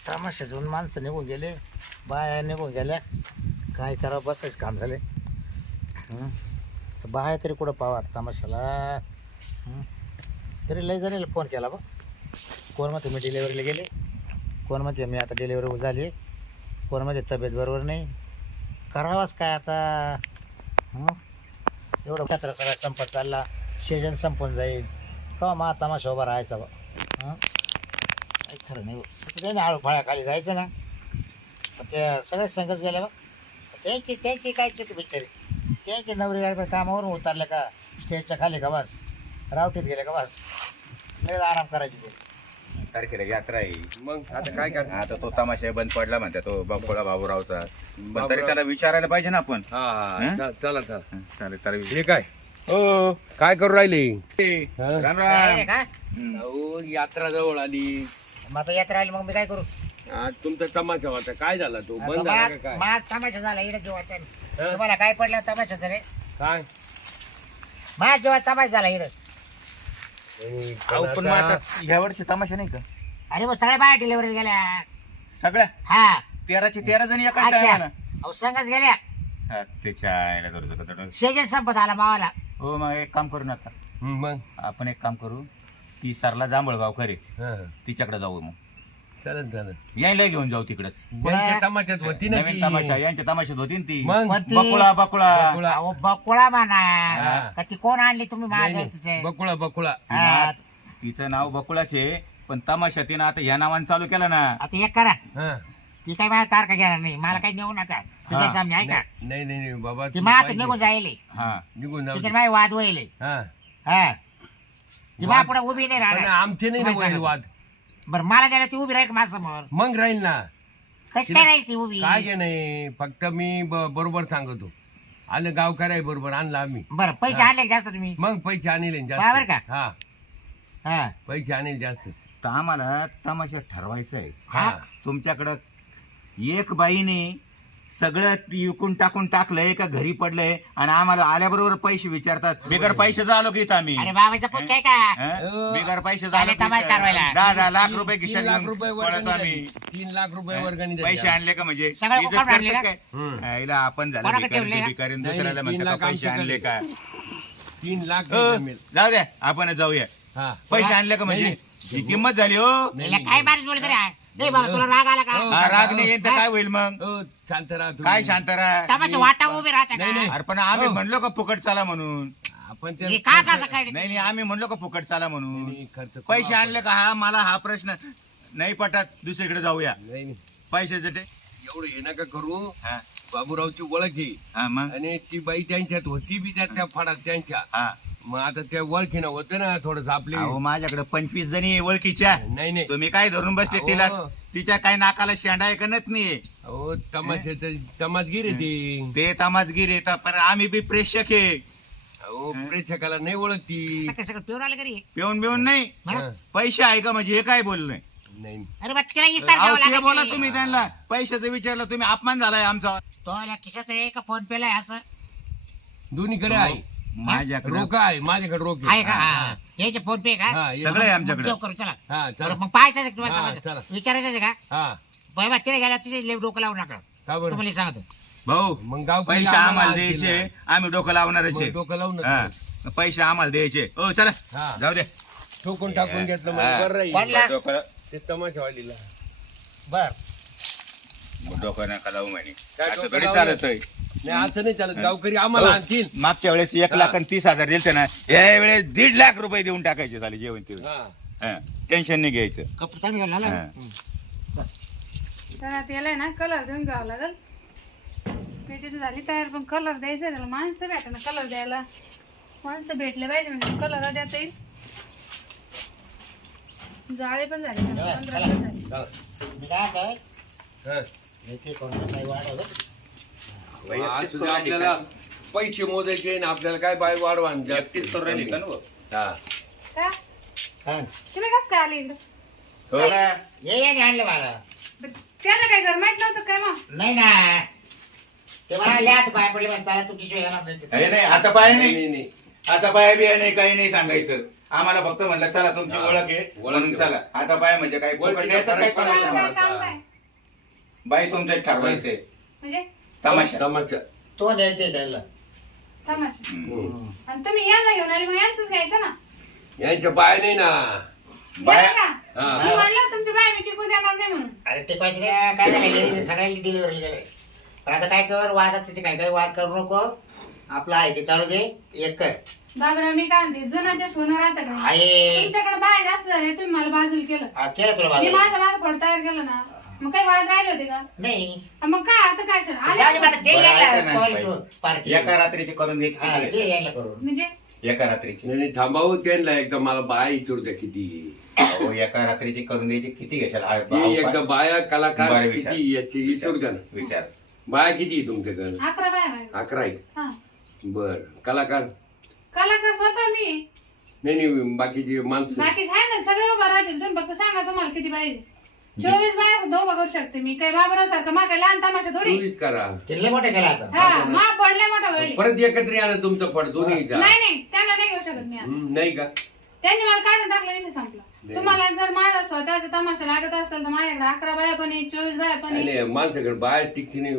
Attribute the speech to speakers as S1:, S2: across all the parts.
S1: तमाशातून माणसं निघून गेले, बाया निघून गेल्या, काय करावं बसायचं काम झाले. तर बाया तरी कुठं पावा आता तमाशाला. तरी लय जणीला फोन केला बा. कोण म्हणते मी डिलेवरीला गेले, कोण म्हणते मी आता डिलेवरी झाली, कोण म्हणते तब्येत बरोबर नाही. करावाच काय आता. एवढं कचरा सगळा संपत चालला, सीजन संपून जाईल का मा तमाशा उभा राहायचा बा. काही खरं नाही बा. आळू फळ्याखाली जायचं ना, त्या सगळ्या संघच गेल्या बा. त्यांची काय चुकी बिचारी. त्यांची नवरी एकदा कामावरून उतरल्या का स्टेजच्या खाली का बस, रावटीत गेले का बस, लय आराम करायची ते.
S2: तारखेला यात्रा आहे.
S3: मग आता काय करणार?
S2: आता तो तमाशा बंद पडला म्हणते तो बाबूळा बाबूरावचा. पण तरी त्याला विचारायला पाहिजे ना आपण.
S3: चला चला
S2: चालेल चालेल.
S3: हे काय
S2: हो
S3: काय करू राहिले?
S2: राम
S1: काय
S2: राम.
S1: का
S3: अहो यात्रा जवळ आली.
S1: मग आता यात्रा आली, मग मी काय करू?
S3: आज तुमचा तमाशा होता, काय झाला तो बंद झाला का काय?
S1: माझ तमाशा झाला इकडे जेवायचा. तुम्हाला काय पडलं तमाशाचं रे?
S3: काय
S1: माझ जेव्हा तमाशा झाला इकडे.
S2: अहो, पण मग आता ह्या वर्षी तमाशा नाही का
S1: अरे मग सगळ्या बाया डिलिव्हरी गेल्या.
S2: सगळ्या?
S1: हा
S2: 13 जणी एका
S1: अच्छा.
S2: टायमाला.
S1: अहो संघच गेल्या.
S2: हा, त्याच्या आईला धरू.
S1: सीजन संपत आला मावाला.
S2: हो मग एक काम करू ना आता.
S3: मग
S2: आपण एक काम करू, ती सरला जांभळगाव खरे
S3: हं.
S2: तिच्याकडे जाऊ. मग
S3: चालेल चालेल.
S2: यायला घेऊन जाऊ तिकडच.
S3: यांच्या तमाशात होती ना
S2: नवीन
S3: ती.
S2: तमाशा यांच्या तमाशात होती ना ती.
S3: मग
S1: कोणती?
S2: बकुळा बकुळा.
S3: बकुळा.
S1: अहो बकुळा म्हणा.
S3: हा.
S1: का ती कोण आणली तुम्ही
S3: नाही,
S1: माझ्या
S3: नाही.
S1: तिचे?
S3: बकुळा बकुळा.
S1: हा.
S2: तिचं नाव बकुळाचे, पण तमाशा तिनं आता ह्या नावानं चालू केला ना.
S1: आता एक करा,
S3: हं.
S1: ती काही माझ्या तारखा घेणार नाही, मला काही नेऊ नका. तिच्या
S2: हा.
S1: सामने आहे का?
S3: नाही नाही नाही बाबा
S1: ती
S3: तू
S1: माझ्या
S3: पाहिजे.
S1: निघून जाईल.
S2: हा
S3: निघून जाऊ
S1: तिच्या
S3: दे.
S1: माझे वाद होईल.
S3: हा.
S1: हा ती माझ्या पुढे उभी नाही
S3: पण
S1: राहणार.
S3: आमचे नाही ना
S1: तुम्हाला
S3: होईल वाद.
S1: बरं मला द्यायला ती उभी राहील का माझ्यासमोर?
S3: मग राहील ना.
S1: कशी काय राहील ती उभी?
S3: काय घे नाही, फक्त मी बरोबर सांगतो. आलं गावकरी आहे बरोबर आणलं आम्ही.
S1: बरं पैसे आणले का जास्त तुम्ही?
S3: मग पैसे आणले
S1: बरोबर का?
S3: जास्त. हा
S1: हा
S3: पैसे आणले जास्त.
S2: तर आम्हाला तमाशा ठरवायचा आहे.
S3: हा
S2: तुमच्याकडं एक बाईने सगळं विकून टाकून टाकलंय का घरी पडलंय, आणि आम्हाला आल्याबरोबर पैसे विचारतात. बिगर पैशाचा आलो की इथं आम्ही.
S1: अरे बाबाचा पुत काय का?
S2: हं? बिगर पैशाचा
S1: चालेल,
S2: आलो की
S1: तमाशा
S2: इथं.
S1: ठरवायला.
S2: 10 लाख रुपये
S3: 3
S2: खिशात
S3: लाख
S2: घेऊन
S3: रुपये
S2: पळतो
S3: वर्गणी
S2: आम्ही.
S3: द्यायची. 3 लाख रुपये वर्गणी द्यायची.
S2: पैसे आणले का म्हणजे
S1: सगळं
S2: इज्जत
S1: उखाडून आणले
S2: करतात
S1: का?
S2: काय?
S3: हं.
S2: आईला आपण झालं
S1: कोणाकडे
S2: भिकारी,
S1: ठेवले
S2: ते
S1: का?
S2: भिकारी
S3: नाही,
S2: दुसऱ्याला
S3: 3
S2: म्हणतात
S3: लाख
S2: का पैसे
S3: आमच्याकडे.
S2: आणले का?
S3: 3 लाख
S2: हो,
S3: जमेल.
S2: जाऊ द्या आपण जाऊया.
S3: हा
S2: पैसे आणले का म्हणजे
S3: नाही,
S2: ही किंमत झाली हो.
S1: याला काय माणूस बोलत रे? नाही बाबा तुला राग आला का?
S3: हो.
S2: हा, राग नाही येत तर काय होईल मग?
S3: हो, शांत राहा तुम्ही.
S2: काय शांत राहा.
S1: तमाशा वाटा उभे राहता
S3: नाही, नाही.
S1: का?
S2: अरे पण आम्ही
S3: हो.
S2: म्हणलो का फुकट चाला म्हणून?
S3: आपण
S1: हे का कसं काय?
S2: नाही नाही आम्ही म्हणलो का फुकट चाला म्हणून?
S3: नाही, खर्च करू
S2: पैसे
S3: आपण.
S2: आणले का? हा मला हा प्रश्न नाही पटत. दुसरीकडे जाऊया.
S3: नाही नाही.
S2: पैशाचे ते
S3: एवढं हे नका करू.
S2: हा
S3: बाबूरावची ओळख आहे
S2: हा मग
S3: आणि ती बाई त्यांच्यात होती बी त्या फाडात त्यांच्या.
S2: हा.
S3: मग आता त्या ओळखीनं होतं ना थोडस आपले.
S2: अहो माझ्याकडे 25 जणी ओळखीच्या.
S3: नाही नाही.
S2: तुम्ही काय धरून बसले
S3: अहो.
S2: तिला? तिच्या काय नाकाला शेंडा आहे का नाही?
S3: हो तमाशाचं तमाशगीर आहे ती.
S2: ते तमासगीर येतात, पण आम्ही बी प्रेक्षक आहे.
S3: हो प्रेक्षकाला नाही ओळखती.
S1: सगळं सगळं पिऊन आलं घरी.
S2: पिऊन बिऊन नाही.
S1: हा?
S2: पैसे आहे का म्हणजे? हे काय बोललोय?
S3: नाही
S1: अरे बा तिला इसार
S2: अहो
S1: द्यावं
S2: ते बोला
S1: लागेल.
S2: तुम्ही त्यांना. पैशाचं विचारलं तुम्ही, अपमान झालाय आमचा.
S1: तो या खिशात आहे का फोन पेला आहे असं
S3: दोन्हीकडे आहे.
S2: माझ्याकडे
S3: रोख आहे माझ्याकडे रोख
S1: आहे का? हा. याचे फोन पे का?
S3: हा, ये.
S2: सगळं आहे आमच्याकडे.
S1: देव करू चला.
S3: हा चला.
S1: बरं, मग पाहायचं आहे का
S3: हा,
S1: तुम्हाला?
S3: चला.
S1: विचारायचं आहे का?
S3: हा
S1: बाबा तिने गेला तिथे लेव डोकं लावू नका.
S3: का बरं?
S1: तुम्हाला सांगतो.
S2: भाऊ
S3: मग गाव
S2: पैसे आम्हाला द्यायचे, आम्ही डोकं लावणारच आहे.
S3: डोकं लावून
S2: हा. पैसे आम्हाला द्यायचे. हो चला
S3: हा.
S2: जाऊ दे.
S3: ठोकून टाकून घेतलं
S2: हा.
S3: मग बरं राहील.
S1: कोणला?
S2: डोकं
S3: ते तमाशावालीला.
S1: बर
S2: डोकं नका लावू म्हणे.
S3: काय
S2: असं
S3: डोकं
S2: थोडी
S3: लावलं?
S2: चालत आहे.
S3: नाही असं नाही चालत. गावकरी आम्हाला
S2: हो.
S3: आणतील.
S2: मागच्या वेळेस 1,30,000 दिलते ना, या वेळेस 1.5 लाख रुपये देऊन टाकायचे झाले जेवण ते.
S3: हा.
S2: टेन्शन नाही घ्यायचं.
S1: कपडे चालू घेऊन आला.
S2: हा.
S4: तर आता याला ना कलर देऊन घ्यावं लागेल. पेटी तर झाली तयार, पण कलर द्यायचा त्याला. माणसं भेटा ना कलर द्यायला. माणसं भेटले पाहिजे म्हणजे कलर देता येईल. जाळे पण झाले ना, 15 पण झाले.
S3: चला.
S1: मी काय काय
S3: हा.
S1: ते कोणतं काही वाढवलं.
S3: आज सुद्धा आपल्याला पैसे मोजायचे ना, आपल्याला काय बाय वाढवा.
S2: 31 करून राहिली का ना भाऊ?
S3: हा.
S4: का
S1: हा.
S4: तुम्ही कसं काय आले इकडं?
S2: हो ना.
S1: ये आणलं मला.
S4: बरं, त्याला काय घर माहित नव्हतं काय मग?
S1: नाही ना ते मला लिहात पाय पडले म्हणजे चला तुमची शिवाय येणार नाही तिथे.
S2: हे नाही आता पाय
S3: नाही
S2: नाही.
S3: नाही नाही.
S2: आता पाय बी नाही, काही नाही सांगायचं. आम्हाला फक्त म्हणलं चला तुमची
S3: हा.
S2: ओळख आहे
S3: ओळख
S2: म्हणून
S3: आहे.
S2: चला. आता बाय म्हणजे काय
S3: ओळखीचं
S2: फुकट द्यायचं काय
S3: फरक
S2: करायचं
S3: पडतो.
S4: तुम्हाला
S2: आम्हाला?
S4: काय काम काय
S2: बाई तुमचं एक ठरवायचंय
S4: म्हणजे
S2: तमाशा.
S3: तमाशा
S1: तो न्यायचे त्याला
S4: तमाशा
S3: हम्म.
S4: आणि तुम्ही यांना घेऊन आले मग यांचंच घ्यायचं ना
S3: यांच्या बाय नाही ना
S2: बाया
S4: गेलं का
S3: हा.
S4: मी म्हणलं तुमची बाय मी टिकून देणार नाही म्हणून
S1: अरे ते पाहिजे काय झालं सगळ्यांनी डिलिव्हरी गेले पण आता काय कर वादात तिथे काय काय वाद करू नको आपलं आहे ते चालू दे एक कर
S4: बाबरा मी काय म्हणते जुनं ते सोनं राहतं का
S1: आहे
S4: तुमच्याकडे बाय जास्त झाले तुम्ही मला बाजूला केलं
S1: केलं तुला
S4: मी
S1: वाद
S4: माझं फड तयार केलं ना मग काही वाद राहिले होते का
S1: नाही
S4: मग काय आता काय झालं?
S1: जाऊ दे
S4: आले
S1: मग आता ते
S2: बरं,
S1: यायला
S2: ऐका ना,
S1: कॉलेज
S2: बाई.
S1: पार्टी
S2: एका रात्रीची करून द्यायची
S1: हा,
S2: किती
S1: ते
S2: घ्यायची?
S1: यायला करून
S4: म्हणजे
S2: एका रात्रीची
S3: नाही नाही, थांबावं त्यांना एकदा मला बाय विचारू द्या किती
S2: अहो, एका रात्रीची करून द्यायची किती घेशाल हा,
S3: ही एकदा बाया कलाकार
S2: बरं, विचार.
S3: किती याची विचारू द्या ना
S2: विचार
S4: अकरा
S3: बाया किती आहे तुमच्याकडे
S4: बाय माझ्या
S3: 11 आहेत
S4: हा
S3: बर कलाकार
S4: कलाकार स्वतः मी
S3: नाही नाही बाकीची माणसं
S4: बाकी आहे ना सगळे उभा राहतील तुम्ही फक्त सांगा तुम्हाला किती पाहिजे 24 बाया सुद्धा उभा करू शकते मी काही बाबराव सारखं मा काय लहान तमाशा थोडी
S3: तुम्हीच करा
S1: तिथले मोठे केला आता
S4: हा मा पडल्या मोठा होईल
S3: परत एकत्र आलं तुमचं फड दोन्ही
S4: नाही नाही त्यांना नाही घेऊ शकत मी आता.
S3: नाही का
S4: त्यांनी मला काढून टाकला विषय संपला तुम्हाला जर माझा स्वतःचा तमाशा लागत असेल तर माझ्याकडे 11 बाया पण आहे 24 बाया पण आहे
S3: नाही माणसाकडे बाया टिकती नाही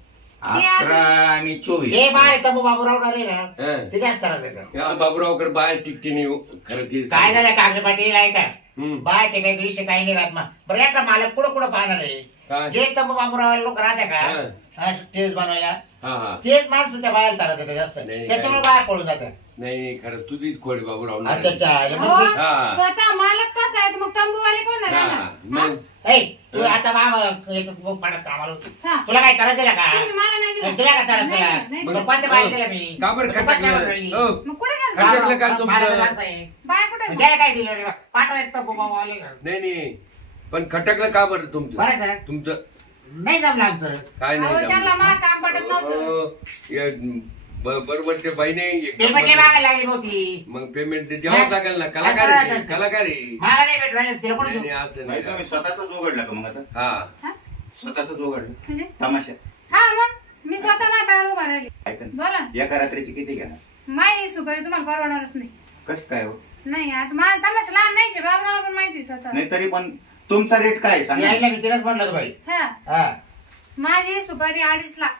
S2: 11 आणि 24
S1: हे बाय तंबू बाबूराव ना रे ना
S3: हं.
S1: ते जास्त राहते
S3: या बाबूरावकडे बाया टिकती नाही हो. खरं ते
S1: काय झालं कागद पाटील आहे का
S3: हम्म.
S1: बाय टेकायचा विषय काही नाही राहत मग बरं का मालक कुठं कुठं पाहणार आहे
S3: काय?
S1: जे तंबू बाबूराव लोक राहते का
S3: हं.
S1: टेस्ट बनवायला
S3: हा हा
S1: तेच माणसं त्या बाहेर चालत येते जास्त
S3: नाही,
S1: त्याच्यामुळे
S3: नाही.
S1: बाहेर पडून जातात
S3: नाही नाही खरं तुझीच खोड बाबूराव
S1: अच्छा अच्छा अरे
S4: हो,
S1: मग
S3: हा.
S4: स्वतः मालक कसा आहे तर मग तंबूवाले कोण
S3: हा
S4: राहणार
S3: मग
S1: ए, तू आता मामा याचं खूप पाण्यात कामाला होती.
S4: हा.
S1: तुला काय त्रास दिला का
S4: तुम्ही मला नाही दिलं.
S1: तुला काय त्रास
S4: नाही,
S1: दिला
S4: नाही,
S1: मग
S4: नाही.
S1: कोणत्या बाहेर दिला मी
S3: का बरं
S1: मग कशाला
S3: खटकलं
S1: रडली?
S3: हो.
S4: मग कुठे गेलं
S3: खटकलं का तुमचं?
S1: बाहेर असं आहे.
S4: बाय कुठे
S1: मग द्यायला काय डिलिव्हरी पाठवा एक तर बाबा आले का
S3: नाही नाही पण खटकलं का बरं तुमचं
S1: बरं सर
S3: तुमचं
S1: नाही जमलं आमचं
S3: काय
S4: अहो,
S3: नाही
S4: त्यांना
S3: जमलं.
S4: मला काम पटत नव्हतं
S3: हो, या बरोबर ते बाई नाही
S1: पेमेंटली मागायला लागली नव्हती
S3: मग पेमेंट द्यावंच लागेल ना कलाकार
S1: असं
S3: आहे
S1: असं.
S3: ते, कलाकार आहे
S1: मला नाही भेटू राहिलं तिला कोण
S3: नाही,
S1: देऊ?
S3: नाही, असं
S2: नाही
S3: नाही
S2: तुम्ही स्वतःच उघडलं का मग आता
S3: हा
S4: हा?
S2: स्वतःच उघडलं
S4: म्हणजे
S2: तमाशा
S4: हा मग मी स्वतः माझ्या पायावर उभा राहिली
S2: ऐका ना.
S4: बोला ना.
S2: एका रात्रीची किती घेणार
S4: माझी सुपारी तुम्हाला परवडणारच नाही
S2: कस काय हो
S4: नाही आता माझा तमाशा लहान नाहीचे बाबराला पण माहिती आहे स्वतः
S2: नाही तरी पण तुमचा रेट काय आहे
S1: ती
S2: सांगा
S1: आईला मी तिलाच म्हणलं होतं बाई
S4: हा
S1: हा
S4: माझी सुपारी 2.5 लाख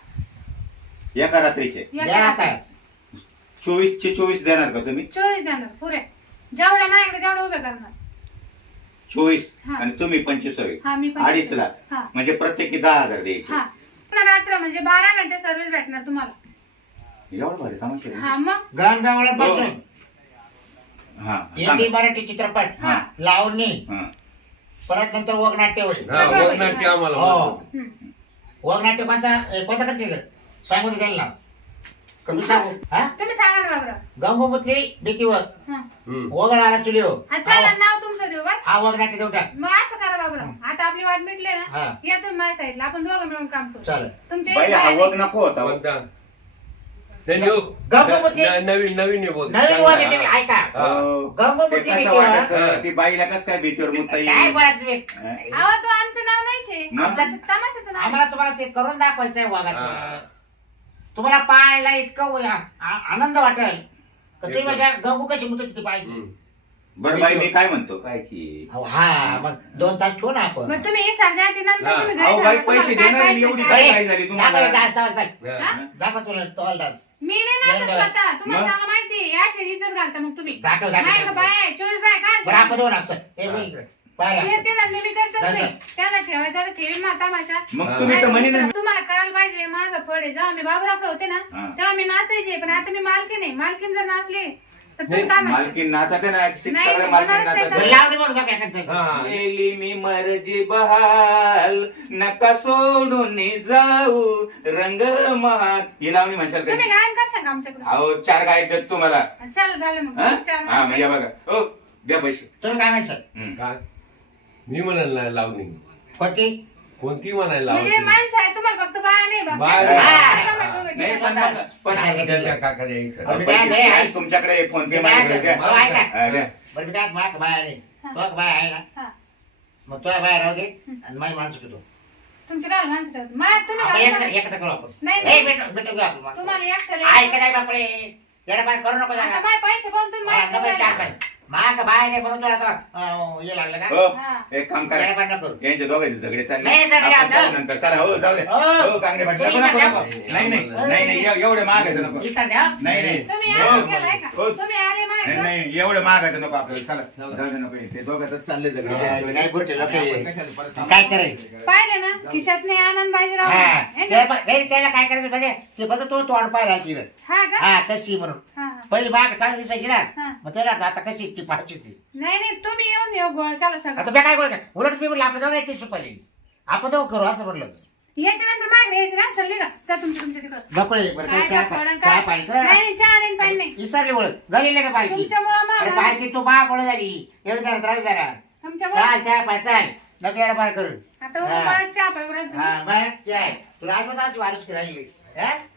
S2: एका रात्रीचे
S4: एका
S1: द्या आता.
S4: रात्रीची.
S2: 24 चे 24 देणार का तुम्ही
S4: 24 देणार पुरे जेवढ्या माझ्याकडे तेवढे उभे करणार
S2: 24
S4: हा.
S2: आणि तुम्ही 25
S4: हा, मी 25.
S2: 2.5 लाख
S4: हा.
S2: म्हणजे प्रत्येकी 10,000 द्यायचे
S4: हा पूर्ण रात्र म्हणजे 12 घंटे सर्व्हिस भेटणार तुम्हाला
S2: एवढं भारी तमाशा आहे.
S4: हा मग
S1: गावड्यात बसून
S2: हा
S1: हिंदी
S2: सांगा.
S1: मराठी चित्रपट
S2: हा.
S1: लावणी
S2: हा.
S1: परत नंतर वगनाट्य होईल
S3: हा
S4: सगळं
S3: वगनाट्य आम्हाला
S1: हो.
S3: माहिती.
S4: हम्म.
S1: वगनाट्य कोणता करते का सांगून द्याल ना कमी सांगू हा
S4: तुम्ही सांगा ना बाबरा
S1: गंगोमुतली भीतीवर
S4: हा
S3: हम्म.
S1: वगळ आला चुलीवर
S4: हा, चला नाव तुमचं देऊ बस
S1: हा वगनाट्य देऊ टाक
S4: मग असं करा बाबरा आता आपली वाद मिटले
S1: हा.
S4: ना या तुम्ही माझ्या साईडला आपण दोघं मिळून काम करू
S1: चालेल
S4: तुमचे
S2: बाई
S4: एक
S2: हा
S4: बाया
S2: वग
S4: नाही.
S2: नको होता हो.
S3: कोणता? नाही, नाही, हो.
S1: गंगोमुती.
S3: नवीन नवीन आहे बोल.
S1: नवीन वग आहे तुम्ही ऐका
S3: हा.
S2: हो.
S1: गंगोमुती
S2: ते कसं
S1: भीतीवर.
S2: वाटत ती बाईला कस काय भीतीवर मुत्ता
S1: काय
S2: येईल
S1: बोलायचं तुम्ही?
S4: अहो तो आमचं नाव नाहीचे
S2: मग?
S4: आमचं तमाशाचं नाव
S1: आम्हाला तुम्हाला ते करून दाखवायचंय
S3: हा.
S1: वागाचं तुम्हाला पाहायला इतकं आनंद वाटेल का तुम्ही माझ्या गंगू कशी मुत तिथे पाहायची
S3: हम्म.
S2: बरं बाई मी काय म्हणतो कायची
S1: अहो, हा मग 2 तास ठेवू ना आपण
S4: बरं तुम्ही हे सरद्या ती नंतर
S3: हा.
S4: तुम्ही घरी
S2: अहो,
S4: जा.
S2: बाई,
S4: तुम्हाला
S2: पैसे
S4: काय
S2: देणार
S4: पाहिजे
S2: एवढी
S4: काय?
S2: काय झाली तुम्हाला?
S1: दाखव डान्स दाखव चल
S3: हा.
S4: हा?
S1: दाखव तुला तो डान्स
S4: मी नाही नाचत
S1: नाही,
S4: स्वतः तुम्हाला
S2: मग?
S4: चांगलं माहिती आहे याशी इज्जत घालता मग तुम्ही
S1: दाखव, दाखव,
S4: माझ्याकडे
S1: दाखव.
S4: बाय आहे, 24 बाय
S1: बरं
S4: काय
S1: आपण दोन आमचं हे बघ इकडे पाहिलं
S4: ते ते धंदे मी करतच
S1: चाल,
S4: नाही
S1: चाल.
S4: त्याला ठेवायचा तर ठेवी मा तमाशा
S2: मग तुम्ही तर म्हणे ना
S4: तुम्हाला कळायला पाहिजे माझा फळ आहे जेव्हा मी बाबूराकडे होते ना
S2: हा.
S4: तेव्हा मी नाचायचे पण आता मी मालकी नाही मालकीन जर नाचले तर तुम्ही
S3: नाही,
S4: काय म्हणशाल?
S2: मालकीन नाचते ना
S4: नाही,
S2: सगळे मालकीन
S4: होणारच नाही
S2: नाचते
S1: बरं, लावणी म्हणून दाखव एखादं.
S3: हा.
S2: मेली मी मर्जी बहाल नका सोडून जाऊ रंग महाल ही लावणी म्हणशाल
S4: तुम्ही
S2: का
S4: गायन करशाल का आमच्याकडे
S2: अहो 4 गायक देत तुम्हाला
S4: चालेल चालेल मग
S2: हा?
S4: चार
S2: हा म्हणजे बघा ओ द्या पैसे
S1: तुम्ही काय म्हणशाल
S2: हम्म.
S3: काय मी म्हणाल लावणी
S1: कोणती
S3: कोणती म्हणायला
S4: म्हणजे
S3: लावणी
S4: माणसं आहे तुम्हाला फक्त बाय नाही बाबा.
S3: बाय.
S4: हा. तमाशा उभे
S2: नाही
S4: केला.
S2: पण मग- पण
S3: त्या काकाने एक सर.
S1: अरे,
S2: पैसे
S1: नाही,
S2: cash तुमच्याकडे फोन पे माझ्याकडे द्या
S1: हो, ऐका.
S2: हा, द्या
S1: बरं मी काय माग बाय आहे तो बाय आहे ना
S4: हा.
S1: मग तुला बाय राहू दे आणि माझी माणसं घेतो
S4: तुमची काय माणसं ठेवतात तुम्ही
S1: आपण
S4: घालता ना.
S1: एकत्र करू आपण
S4: नाही,
S1: ए,
S4: नाही.
S1: भेटू घेऊ आपण
S4: तुम्हाला एकट्याला
S1: ऐका नाही बापडे येडा बाय करू नको
S4: आता
S1: जरा.
S4: माझे पैसे पण तुम्ही
S1: हा,
S4: माहिती
S1: नको
S4: नाही
S1: चार
S4: राहिला.
S1: पाच. माग बाय नाही म्हणून तुला आता हे लागलं का
S2: हो
S4: हा.
S2: एक काम करा
S1: येड्यापाड नको करू.
S2: यांचे दोघांचे झगडे चालले
S1: नाही, झगडे
S2: आपण
S1: आमचं.
S2: पाहू नंतर चला हो जाऊ दे
S1: हो.
S2: हो कांगडे पाटील
S1: तुम्ही
S2: नको, नको,
S1: सांगा.
S2: नको. नाही एवढे मागायचं नको
S1: विचार द्या.
S2: नाही नाही
S4: तुम्ही
S2: हो,
S4: असं केलंय का
S2: हो.
S4: तुम्ही आले
S2: नाही
S4: माहिती
S2: नाही एवढं मागायचं नको आपल्याला चला जाऊ दे नको ते दोघांतच चालले झगडे
S1: नाही बुरटे लोक
S2: आपण कशाला परत
S1: काय करायचं
S4: पाहिले ना खिशात नाही आनंद बाजीराव
S1: हा
S4: हे
S1: ते
S4: ना?
S1: नाही, त्याला काय करायचं म्हणजे ते बघ तो तोंड पाहिला तिला
S4: हा का
S1: हा कशी म्हणून
S4: हा, हा.
S1: पहिली बाग चांगली दिसायची ना
S4: हा.
S1: मग त्याला वाटलं आता कशी ती पाहायची ती
S4: नाही नाही तुम्ही येऊन येऊ गोळ केला सगळं
S1: आता मी काय बोलतो उलट मी म्हणलं आपण दोघं ती चुकली आपण दोघं करू असं म्हणलं
S4: याच्यानंतर मागडे यायचं ना चल निघा चल तुमच्या तिकडं
S1: नको बरं
S4: काय
S1: काय
S4: का फळं,
S1: चहा
S4: काय?
S1: पाणी कर
S4: नाही नाही चहा नाही पाणी नाही
S1: विसरली ओळख झाली नाही का बालकी
S4: तुमच्यामुळं
S1: अरे
S4: मामा
S1: बालकी तू महापळ झाली एवढी जरा त्रास झाला
S4: तुमच्यामुळं
S1: चाल चहा पाय चाल नको येडा पार करू
S4: आता उद्या बाळाची चहा पाहिजे
S1: हा बरं काय तुला आठवत आज वारिस राहिली हा